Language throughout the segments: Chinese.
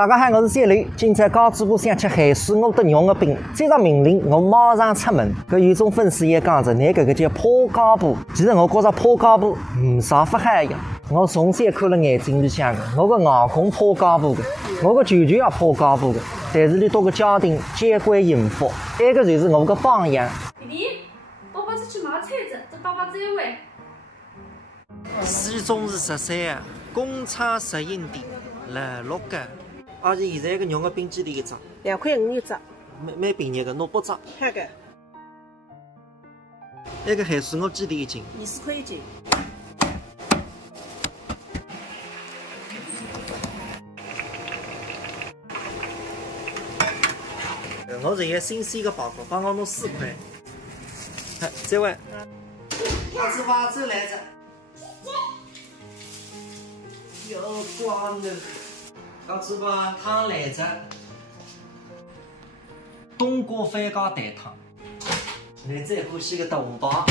大家好，我是小刘。今朝高主播想吃海鲜蚵的肉的饼，接到命令，我马上出门。搿有种粉丝也讲着，拿搿个叫破胶布。其实我觉着破胶布啥不好呀。我从小看了眼睛里向的，我个硬孔破胶布的，我个球球也破胶布的。但是你到个家庭皆归幸福，埃个就是我个榜样。弟弟，爸爸出去买菜子，这爸爸再回。西中市13啊，工厂直营店，66间。而且现在个肉的饼几钿一只2块5一只，蛮便宜个，600只。好个。那个海鲜蚵几钿一斤？20块一斤。我这些新鲜的包裹，帮我弄4块。再问，我是花州来着。有光的，我这个汤来着，冬瓜番茄蛋汤。来再欢喜个大红包。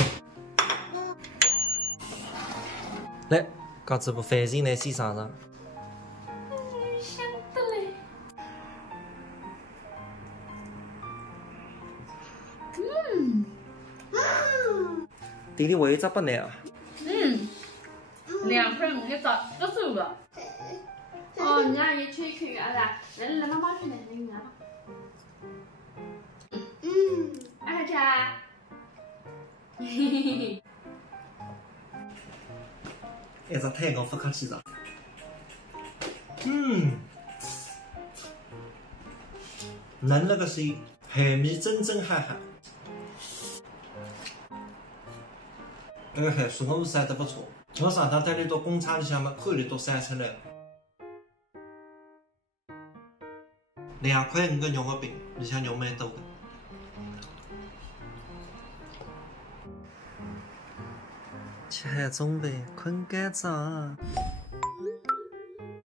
来，搞这部饭前来先尝尝。香得嘞。弟弟为啥不难啊2块5一只，不收个。哦，你让爷去一看啊，来妈妈去拿那个吧。爱吃啊？嘿嘿嘿嘿。一只太高不客气了。嫩了个水，海米真真哈哈。那个海鲜我是晒得不错。我上趟带你到工厂里向嘛，看你都晒出来了。2块5个肉的饼，里向肉蛮多的。吃海中饭，困觉早。